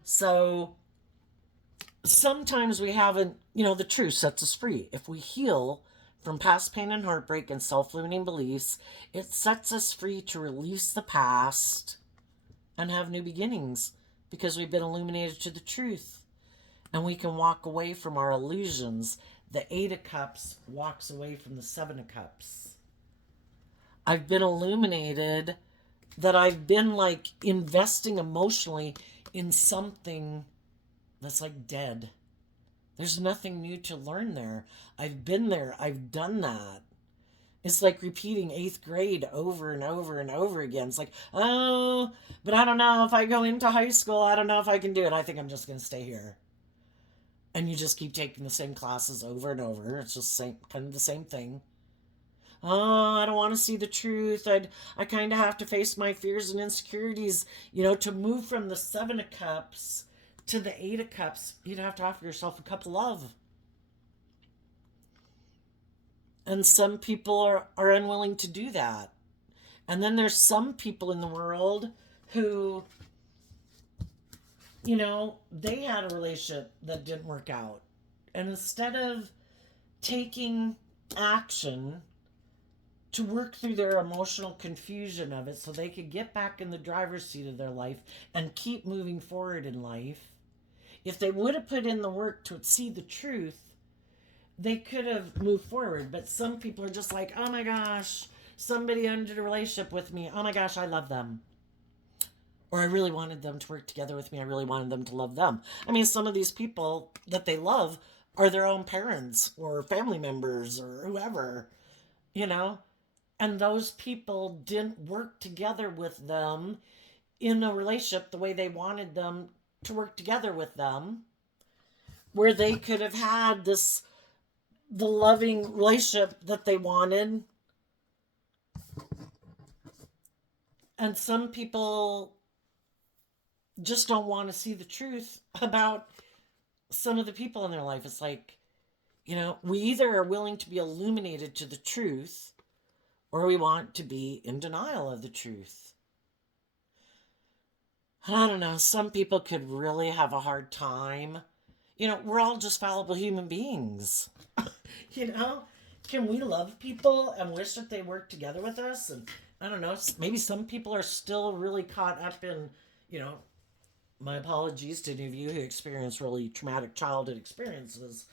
So sometimes we haven't, the truth sets us free. If we heal from past pain and heartbreak and self-limiting beliefs, it sets us free to release the past and have new beginnings because we've been illuminated to the truth. And we can walk away from our illusions. The Eight of Cups walks away from the Seven of Cups. I've been illuminated that I've been like investing emotionally in something that's like dead. There's nothing new to learn there. I've been there. I've done that. It's like repeating 8th grade over and over and over again. It's like, oh, but I don't know if I go into high school. I don't know if I can do it. I think I'm just going to stay here. And you just keep taking the same classes over and over. It's just kind of the same thing. Oh, I don't want to see the truth. I kind of have to face my fears and insecurities. To move from the Seven of Cups to the Eight of Cups, you'd have to offer yourself a cup of love. And some people are unwilling to do that. And then there's some people in the world who, they had a relationship that didn't work out. And instead of taking action to work through their emotional confusion of it so they could get back in the driver's seat of their life and keep moving forward in life, if they would have put in the work to see the truth, they could have moved forward. But some people are just like, oh my gosh, somebody ended a relationship with me. Oh my gosh, I love them. Or I really wanted them to work together with me. I really wanted them to love them. I mean, some of these people that they love are their own parents or family members or whoever, And those people didn't work together with them in a relationship the way they wanted them to work together with them, where they could have had the loving relationship that they wanted. And some people just don't want to see the truth about some of the people in their life. It's like, we either are willing to be illuminated to the truth or we want to be in denial of the truth. I don't know. Some people could really have a hard time. We're all just fallible human beings. You know, can we love people and wish that they worked together with us? And I don't know, maybe some people are still really caught up in, you know, my apologies to any of you who experience really traumatic childhood experiences.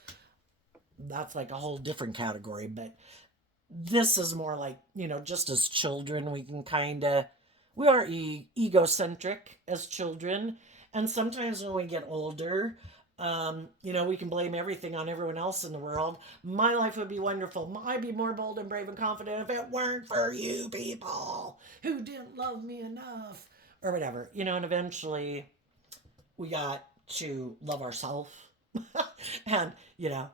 That's like a whole different category. But this is more like, you know, just as children, we can kind of, we are egocentric as children. And sometimes when we get older, you know, we can blame everything on everyone else in the world. My life would be wonderful. I'd be more bold and brave and confident if it weren't for you people who didn't love me enough, or whatever, you know. And eventually we got to love ourselves. And, you know,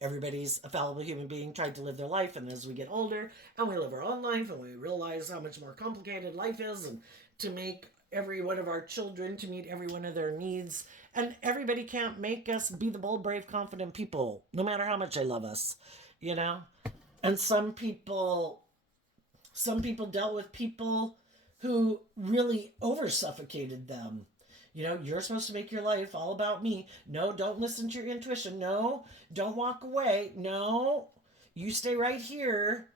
everybody's a fallible human being trying to live their life. And as we get older and we live our own life and we realize how much more complicated life is, and to make every one of our children to meet every one of their needs, and everybody can't make us be the bold, brave, confident people, no matter how much they love us, you know. And some people dealt with people who really over suffocated them. You know, you're supposed to make your life all about me. No, don't listen to your intuition. No, don't walk away. No, you stay right here.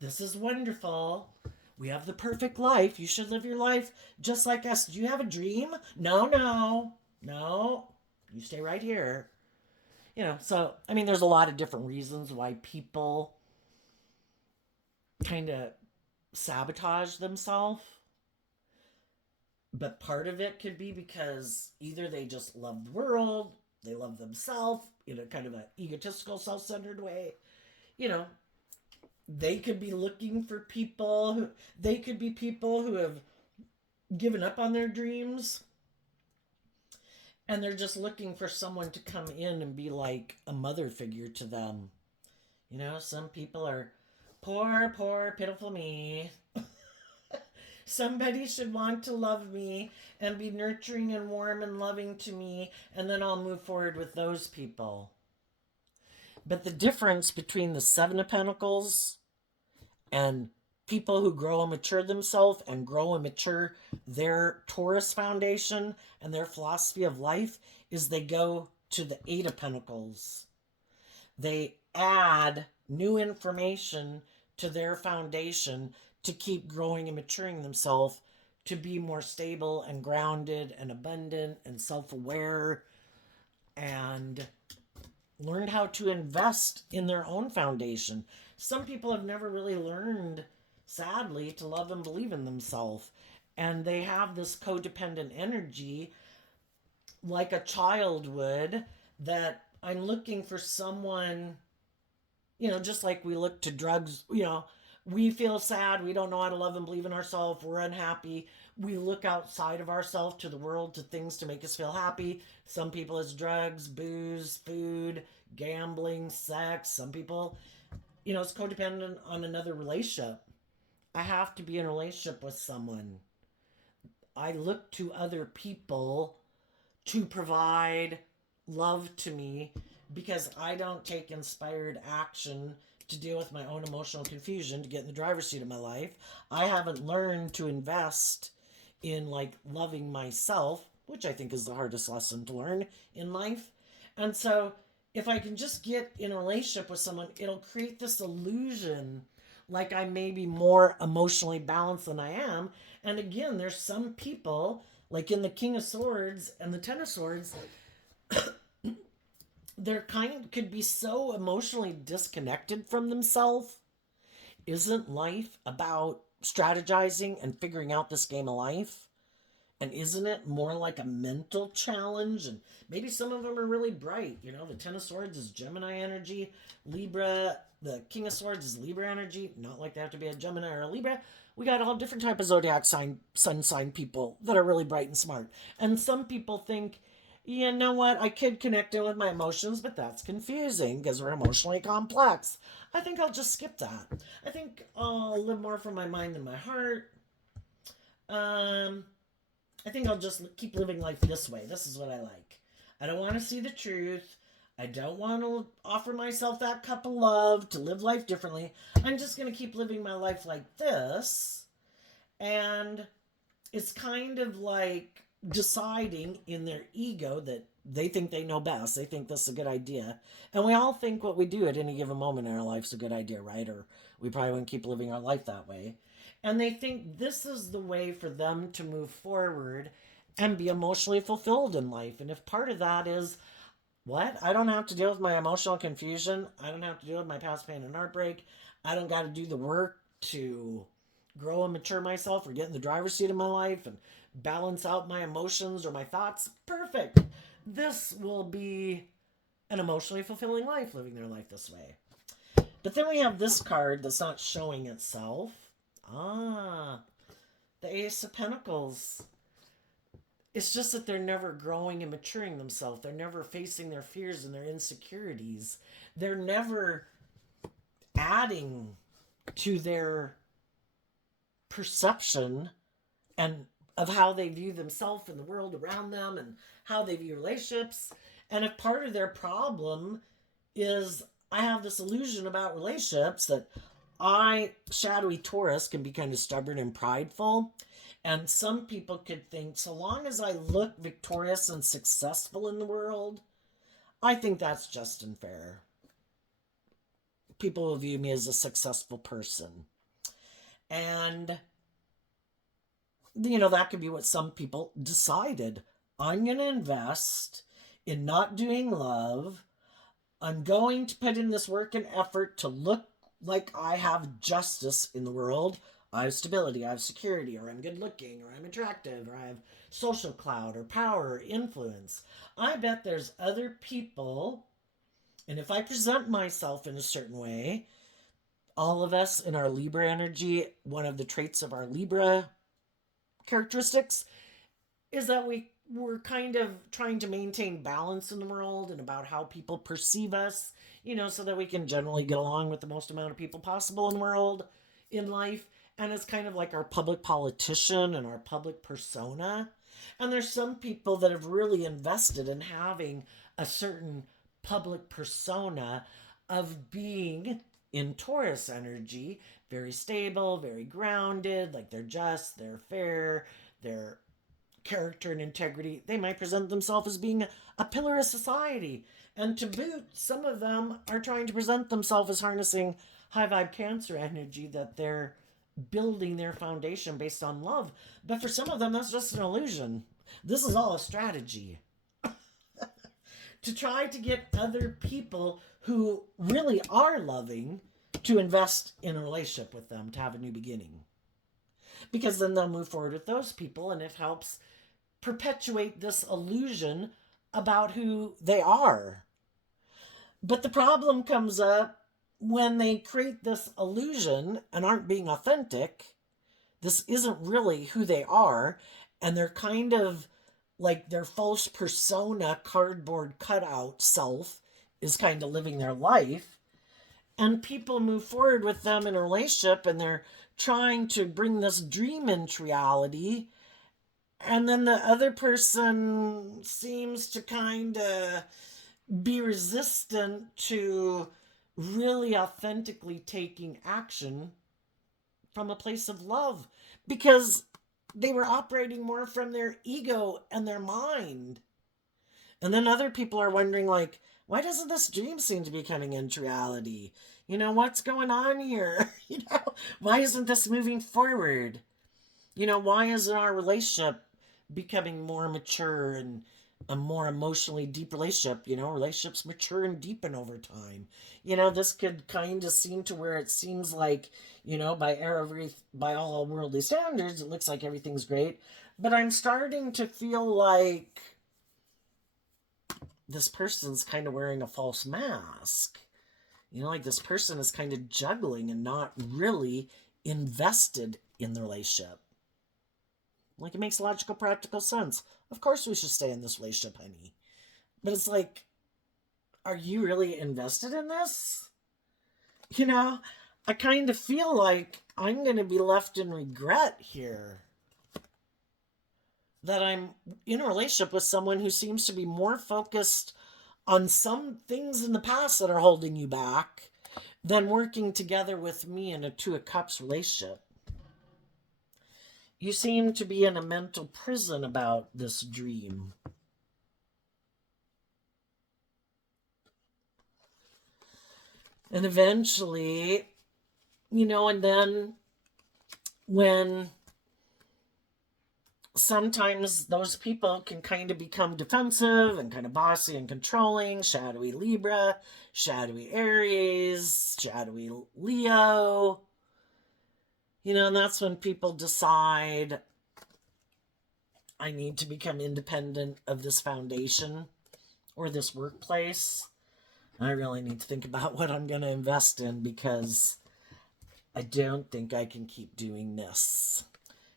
This is wonderful. We have the perfect life. You should live your life just like us. Do you have a dream? No, no, no. You stay right here. You know, so, I mean, there's a lot of different reasons why people kind of sabotage themselves. But part of it could be because either they just love the world, they love themselves in a kind of an egotistical, self centered way. You know, they could be looking for people they could be people who have given up on their dreams, and they're just looking for someone to come in and be like a mother figure to them. You know, some people are poor, poor, pitiful me. Somebody should want to love me and be nurturing and warm and loving to me, and then I'll move forward with those people. But the difference between the Seven of Pentacles and people who grow and mature themselves and grow and mature their Taurus foundation and their philosophy of life is they go to the Eight of Pentacles. They add new information to their foundation to keep growing and maturing themselves, to be more stable and grounded and abundant and self-aware, and learn how to invest in their own foundation. Some people have never really learned, sadly, to love and believe in themselves. And they have this codependent energy like a child would, that I'm looking for someone, you know, just like we look to drugs, you know, we feel sad, we don't know how to love and believe in ourselves, we're unhappy. We look outside of ourselves to the world, to things to make us feel happy. Some people it's drugs, booze, food, gambling, sex. Some people, you know, it's codependent on another relationship. I have to be in a relationship with someone. I look to other people to provide love to me because I don't take inspired action to deal with my own emotional confusion to get in the driver's seat of my life. I haven't learned to invest in like loving myself, which I think is the hardest lesson to learn in life. And so if I can just get in a relationship with someone, it'll create this illusion like I may be more emotionally balanced than I am. And again, there's some people, like in the King of Swords and the Ten of Swords, they're could be so emotionally disconnected from themselves. Isn't life about strategizing and figuring out this game of life? And isn't it more like a mental challenge? And maybe some of them are really bright. You know, the Ten of Swords is Gemini energy. Libra, the King of Swords is Libra energy. Not like they have to be a Gemini or a Libra. We got all different type of zodiac sign, sun sign people that are really bright and smart. And some people think, you know what, I could connect in with my emotions, but that's confusing because we're emotionally complex. I think I'll just skip that. I think I'll live more from my mind than my heart. I think I'll just keep living life this way. This is what I like. I don't want to see the truth. I don't want to offer myself that cup of love to live life differently. I'm just going to keep living my life like this. And it's kind of like deciding in their ego that They think they know best. They think this is a good idea. And we all think what we do at any given moment in our life is a good idea, right? Or we probably wouldn't keep living our life that way. And they think this is the way for them to move forward and be emotionally fulfilled in life. And if part of that is, what? I don't have to deal with my emotional confusion. I don't have to deal with my past pain and heartbreak. I don't got to do the work to grow and mature myself or get in the driver's seat of my life and balance out my emotions or my thoughts. Perfect. This will be an emotionally fulfilling life, living their life this way. But then we have this card that's not showing itself. Ah, the Ace of Pentacles. It's just that they're never growing and maturing themselves. They're never facing their fears and their insecurities. They're never adding to their perception and of how they view themselves and the world around them and how they view relationships. And if part of their problem is, I have this illusion about relationships that shadowy Taurus, can be kind of stubborn and prideful. And some people could think, so long as I look victorious and successful in the world, I think that's just and fair. People will view me as a successful person. And, that could be what some people decided. I'm going to invest in not doing love. I'm going to put in this work and effort to look like I have justice in the world. I have stability, I have security, or I'm good looking, or I'm attractive, or I have social clout, or power, or influence. I bet there's other people, and if I present myself in a certain way, all of us in our Libra energy, one of the traits of our Libra characteristics is that we're kind of trying to maintain balance in the world and about how people perceive us, so that we can generally get along with the most amount of people possible in the world, in life. And it's kind of like our public politician and our public persona. And there's some people that have really invested in having a certain public persona of being in Taurus energy, very stable, very grounded, like they're just, they're fair, they're character and integrity. They might present themselves as being a pillar of society. And to boot, some of them are trying to present themselves as harnessing high vibe Cancer energy, that they're building their foundation based on love. But for some of them, that's just an illusion. This is all a strategy to try to get other people who really are loving to invest in a relationship with them, to have a new beginning. Because then they'll move forward with those people, and it helps perpetuate this illusion about who they are. But the problem comes up when they create this illusion and aren't being authentic. This isn't really who they are, and they're kind of like their false persona, cardboard cutout self is kind of living their life. And people move forward with them in a relationship, and they're trying to bring this dream into reality. And then the other person seems to kind of be resistant to really authentically taking action from a place of love, because they were operating more from their ego and their mind. And then other people are wondering, like, why doesn't this dream seem to be coming into reality? What's going on here? Why isn't this moving forward? Why isn't our relationship becoming more mature and a more emotionally deep relationship? Relationships mature and deepen over time. This could kind of seem to where it seems like, by all worldly standards, it looks like everything's great. But I'm starting to feel like this person's kind of wearing a false mask. Like this person is kind of juggling and not really invested in the relationship. Like, it makes logical, practical sense. Of course we should stay in this relationship, honey. But it's like, are you really invested in this? I kind of feel like I'm going to be left in regret here. That I'm in a relationship with someone who seems to be more focused on some things in the past that are holding you back than working together with me in a Two of Cups relationship. You seem to be in a mental prison about this dream. And eventually, and then when sometimes those people can kind of become defensive and kind of bossy and controlling, shadowy Libra, shadowy Aries, shadowy Leo, and that's when people decide, I need to become independent of this foundation or this workplace. I really need to think about what I'm going to invest in, because I don't think I can keep doing this.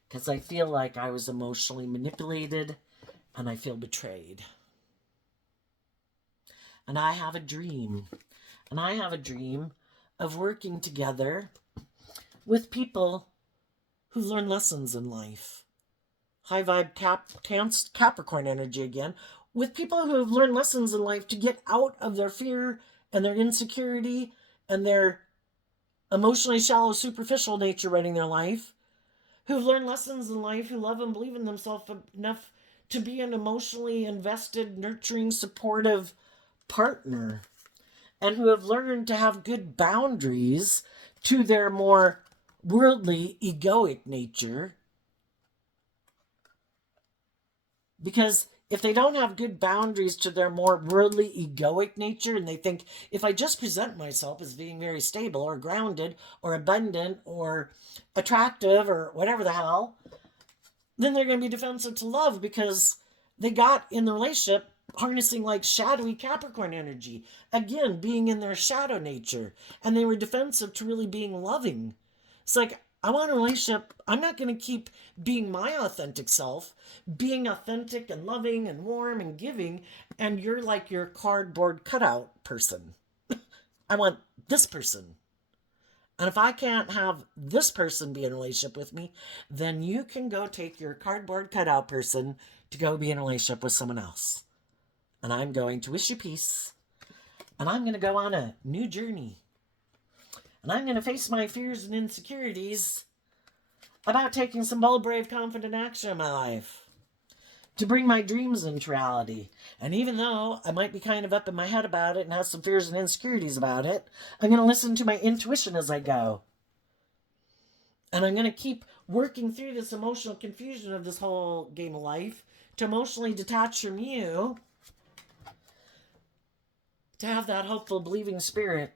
Because I feel like I was emotionally manipulated and I feel betrayed. And I have a dream. And I have a dream of working together with people who learn lessons in life. High vibe Capricorn energy again. With people who have learned lessons in life to get out of their fear and their insecurity and their emotionally shallow, superficial nature running their life, who've learned lessons in life, who love and believe in themselves enough to be an emotionally invested, nurturing, supportive partner, and who have learned to have good boundaries to their more worldly, egoic nature. Because if they don't have good boundaries to their more worldly, egoic nature, and they think, if I just present myself as being very stable or grounded or abundant or attractive or whatever the hell, then they're going to be defensive to love, because they got in the relationship harnessing like shadowy Capricorn energy, again being in their shadow nature, and they were defensive to really being loving. It's like, I want a relationship. I'm not going to keep being my authentic self, being authentic and loving and warm and giving, and you're like your cardboard cutout person. I want this person. And if I can't have this person be in a relationship with me, then you can go take your cardboard cutout person to go be in a relationship with someone else. And I'm going to wish you peace. And I'm going to go on a new journey. And I'm going to face my fears and insecurities about taking some bold, brave, confident action in my life to bring my dreams into reality. And even though I might be kind of up in my head about it and have some fears and insecurities about it, I'm going to listen to my intuition as I go. And I'm going to keep working through this emotional confusion of this whole game of life to emotionally detach from you, to have that hopeful, believing spirit,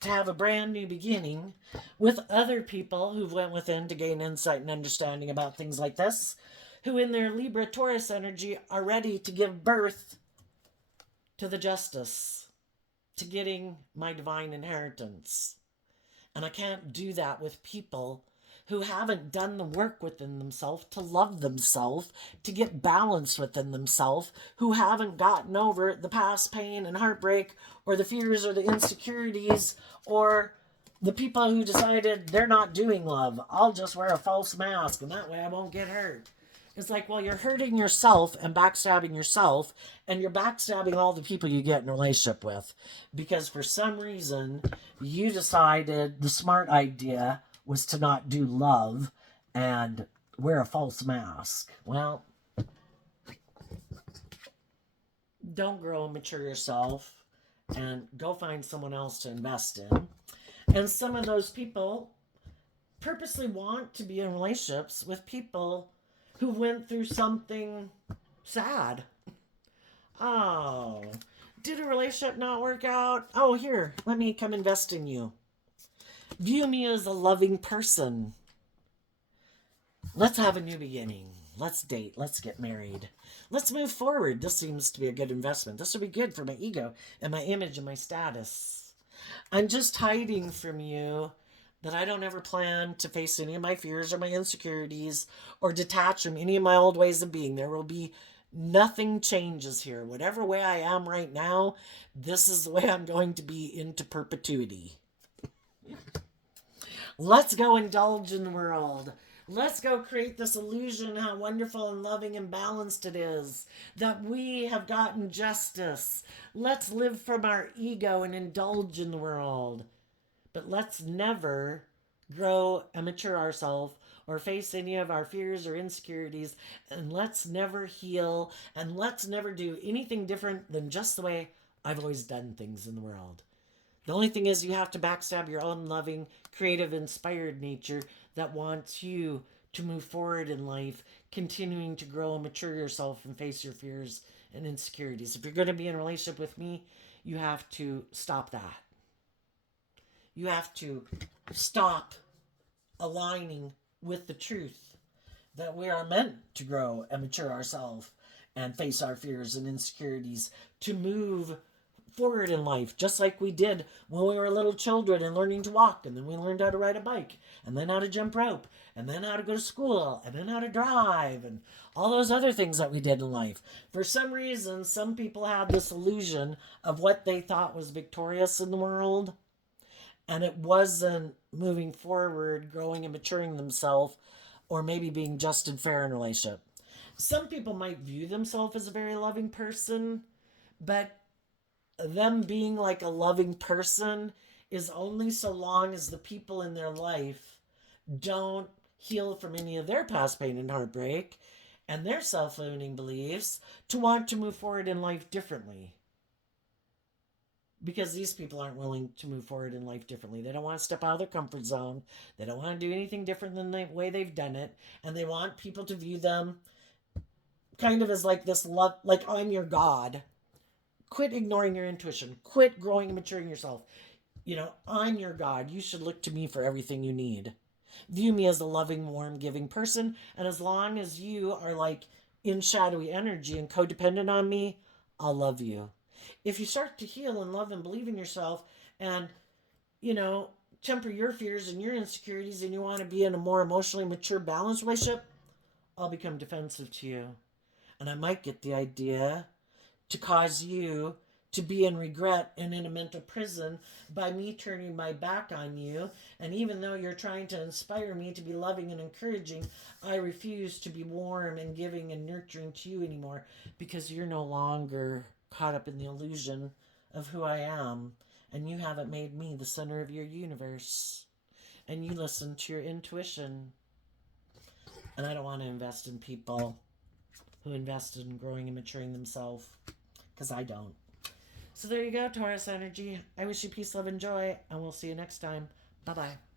to have a brand new beginning with other people who've went within to gain insight and understanding about things like this, who in their Libra Taurus energy are ready to give birth to the justice, to getting my divine inheritance. And I can't do that with people who haven't done the work within themselves to love themselves, to get balance within themselves, who haven't gotten over the past pain and heartbreak or the fears or the insecurities, or the people who decided they're not doing love. I'll just wear a false mask and that way I won't get hurt. It's like, well, you're hurting yourself and backstabbing yourself, and you're backstabbing all the people you get in a relationship with, because for some reason you decided the smart idea was to not do love and wear a false mask. Well, don't grow and mature yourself and go find someone else to invest in. And some of those people purposely want to be in relationships with people who went through something sad. Oh, did a relationship not work out? Oh, here, let me come invest in you. View me as a loving person. Let's have a new beginning. Let's date. Let's get married. Let's move forward. This seems to be a good investment. This would be good for my ego and my image and my status. I'm just hiding from you that I don't ever plan to face any of my fears or my insecurities or detach from any of my old ways of being. There will be nothing changes here. Whatever way I am right now, this is the way I'm going to be into perpetuity. Let's go indulge in the world. Let's go create this illusion how wonderful and loving and balanced it is, that we have gotten justice. Let's live from our ego and indulge in the world. But let's never grow and mature ourselves or face any of our fears or insecurities. And let's never heal. And let's never do anything different than just the way I've always done things in the world. The only thing is you have to backstab your own loving, creative, inspired nature that wants you to move forward in life, continuing to grow and mature yourself and face your fears and insecurities. If you're going to be in a relationship with me, you have to stop that. You have to stop aligning with the truth that we are meant to grow and mature ourselves and face our fears and insecurities to move forward in life, just like we did when we were little children and learning to walk, and then we learned how to ride a bike, and then how to jump rope, and then how to go to school, and then how to drive, and all those other things that we did in life. For some reason, some people had this illusion of what they thought was victorious in the world, and it wasn't moving forward, growing and maturing themselves, or maybe being just and fair in a relationship. Some people might view themselves as a very loving person, but them being like a loving person is only so long as the people in their life don't heal from any of their past pain and heartbreak and their self-limiting beliefs to want to move forward in life differently. Because these people aren't willing to move forward in life differently. They don't want to step out of their comfort zone. They don't want to do anything different than the way they've done it. And they want people to view them kind of as like this love, like I'm your God. Quit ignoring your intuition. Quit growing and maturing yourself. I'm your God. You should look to me for everything you need. View me as a loving, warm, giving person. And as long as you are like in shadowy energy and codependent on me, I'll love you. If you start to heal and love and believe in yourself and, you know, temper your fears and your insecurities and you want to be in a more emotionally mature, balanced relationship, I'll become defensive to you. And I might get the idea to cause you to be in regret and in a mental prison by me turning my back on you. And even though you're trying to inspire me to be loving and encouraging, I refuse to be warm and giving and nurturing to you anymore because you're no longer caught up in the illusion of who I am. And you haven't made me the center of your universe. And you listen to your intuition. And I don't want to invest in people who invest in growing and maturing themselves because I don't. So there you go, Taurus energy. I wish you peace, love, and joy, and we'll see you next time. Bye-bye.